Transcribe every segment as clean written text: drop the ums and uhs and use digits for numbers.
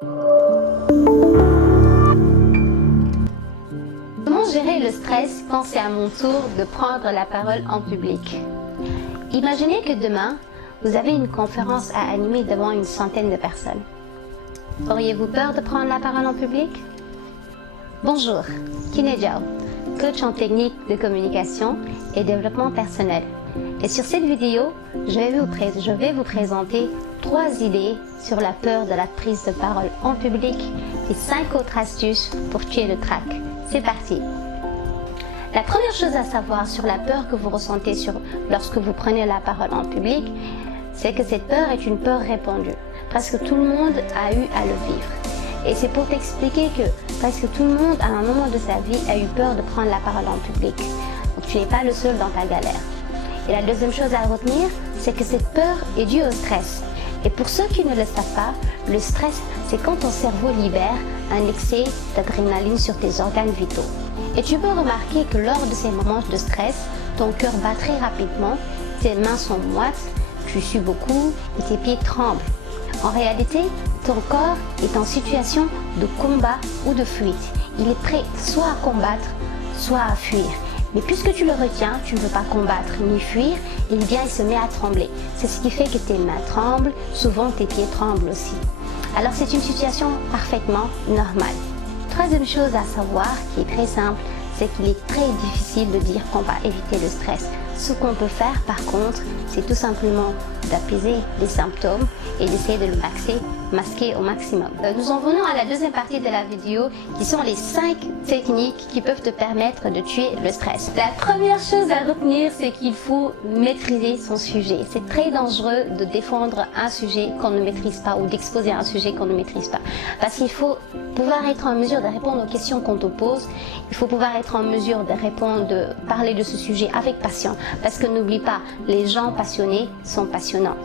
Comment gérer le stress quand c'est à mon tour de prendre la parole en public? Imaginez que demain, vous avez une conférence à animer devant une centaine de personnes. Auriez-vous peur de prendre la parole en public? Bonjour, Kiné Diao, coach en technique de communication et développement personnel. Et sur cette vidéo, je vais vous présenter 3 idées sur la peur de la prise de parole en public et 5 autres astuces pour tuer le trac. C'est parti! La première chose à savoir sur la peur que vous ressentez lorsque vous prenez la parole en public, c'est que cette peur est une peur répandue. Presque tout le monde a eu à le vivre. Et c'est pour t'expliquer que presque tout le monde, à un moment de sa vie, a eu peur de prendre la parole en public. Donc tu n'es pas le seul dans ta galère. Et la deuxième chose à retenir, c'est que cette peur est due au stress. Et pour ceux qui ne le savent pas, le stress, c'est quand ton cerveau libère un excès d'adrénaline sur tes organes vitaux. Et tu peux remarquer que lors de ces moments de stress, ton cœur bat très rapidement, tes mains sont moites, tu sues beaucoup et tes pieds tremblent. En réalité, ton corps est en situation de combat ou de fuite. Il est prêt soit à combattre, soit à fuir. Mais puisque tu le retiens, tu ne veux pas combattre ni fuir, il se met à trembler. C'est ce qui fait que tes mains tremblent, souvent tes pieds tremblent aussi. Alors c'est une situation parfaitement normale. Troisième chose à savoir, qui est très simple, c'est qu'il est très difficile de dire qu'on va éviter le stress. Ce qu'on peut faire par contre, c'est tout simplement d'apaiser les symptômes et d'essayer de le masquer au maximum. Nous en venons à la deuxième partie de la vidéo qui sont les 5 techniques qui peuvent te permettre de tuer le stress. La première chose à retenir, c'est qu'il faut maîtriser son sujet. C'est très dangereux de défendre un sujet qu'on ne maîtrise pas ou d'exposer un sujet qu'on ne maîtrise pas. Parce qu'il faut pouvoir être en mesure de répondre aux questions qu'on te pose. Il faut pouvoir être en mesure de parler de ce sujet avec passion. Parce que n'oublie pas, les gens passionnés sont passionnants.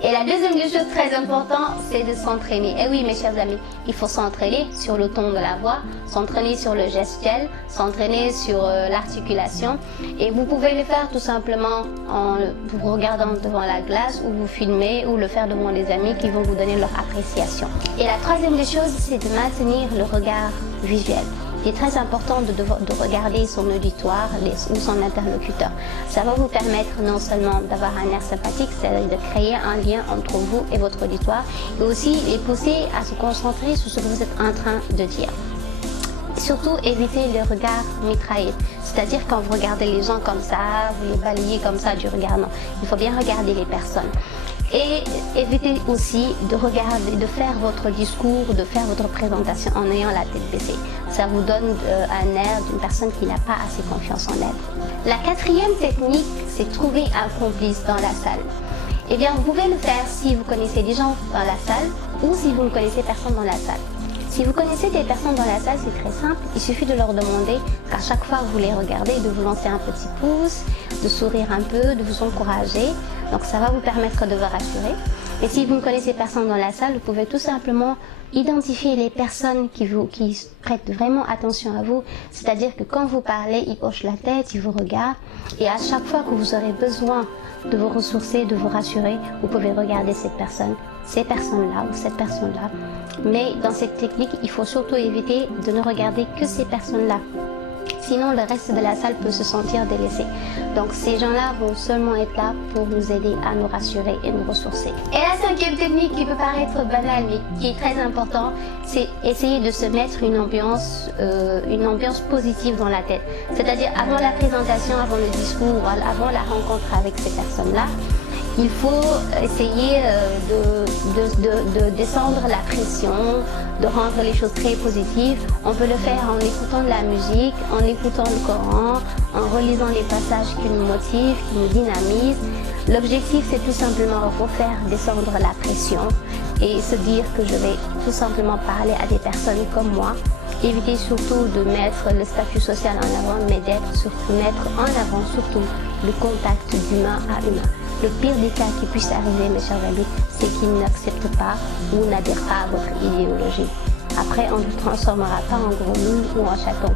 Et la deuxième chose très importante, c'est de s'entraîner. Et oui, mes chers amis, il faut s'entraîner sur le ton de la voix, s'entraîner sur le gestuel, s'entraîner sur l'articulation. Et vous pouvez le faire tout simplement en vous regardant devant la glace ou vous filmer ou le faire devant des amis qui vont vous donner leur appréciation. Et la troisième des choses, c'est de maintenir le regard visuel. Il est très important de regarder son auditoire ou son interlocuteur. Ça va vous permettre non seulement d'avoir un air sympathique, c'est-à-dire de créer un lien entre vous et votre auditoire, mais aussi les pousser à se concentrer sur ce que vous êtes en train de dire. Et surtout, évitez les regards mitraillés. C'est-à-dire quand vous regardez les gens comme ça, vous les balayez comme ça du regard. Non, il faut bien regarder les personnes. Et évitez aussi de faire votre discours, de faire votre présentation en ayant la tête baissée. Ça vous donne un air d'une personne qui n'a pas assez confiance en elle. La quatrième technique, c'est trouver un complice dans la salle. Eh bien, vous pouvez le faire si vous connaissez des gens dans la salle ou si vous ne connaissez personne dans la salle. Si vous connaissez des personnes dans la salle, c'est très simple. Il suffit de leur demander qu'à chaque fois que vous les regardez, de vous lancer un petit pouce, de sourire un peu, de vous encourager. Donc ça va vous permettre de vous rassurer. Et si vous ne connaissez personne dans la salle, vous pouvez tout simplement identifier les personnes qui prêtent vraiment attention à vous. C'est-à-dire que quand vous parlez, ils hochent la tête, ils vous regardent. Et à chaque fois que vous aurez besoin de vous ressourcer, de vous rassurer, vous pouvez regarder ces personnes-là ou cette personne-là. Mais dans cette technique, il faut surtout éviter de ne regarder que ces personnes-là. Sinon, le reste de la salle peut se sentir délaissé. Donc, ces gens-là vont seulement être là pour nous aider à nous rassurer et nous ressourcer. Et la cinquième technique qui peut paraître banale, mais qui est très importante, c'est essayer de se mettre une ambiance positive dans la tête. C'est-à-dire, avant la présentation, avant le discours, avant la rencontre avec ces personnes-là, il faut essayer de descendre la pression, de rendre les choses très positives. On peut le faire en écoutant de la musique, en écoutant le Coran, en relisant les passages qui nous motivent, qui nous dynamisent. L'objectif, c'est tout simplement refaire descendre la pression et se dire que je vais tout simplement parler à des personnes comme moi. Éviter surtout de mettre le statut social en avant, mais mettre en avant surtout le contact d'humain à humain. Le pire des cas qui puisse arriver, mes chers amis, c'est qu'ils n'acceptent pas ou n'adhèrent pas à votre idéologie. Après, on ne vous transformera pas en grenouille ou en chaton.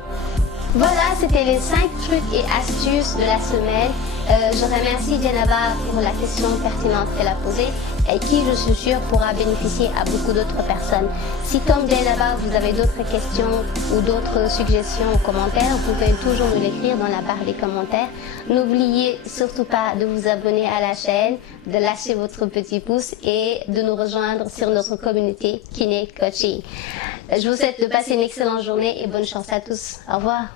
Voilà, c'était les 5 trucs et astuces de la semaine. Je remercie Djenaba pour la question pertinente qu'elle a posée et qui, je suis sûre, pourra bénéficier à beaucoup d'autres personnes. Si, comme Djenaba, vous avez d'autres questions ou d'autres suggestions ou commentaires, vous pouvez toujours nous l'écrire dans la barre des commentaires. N'oubliez surtout pas de vous abonner à la chaîne, de lâcher votre petit pouce et de nous rejoindre sur notre communauté Kiné Coaching. Je vous souhaite de passer une excellente journée et bonne chance à tous. Au revoir.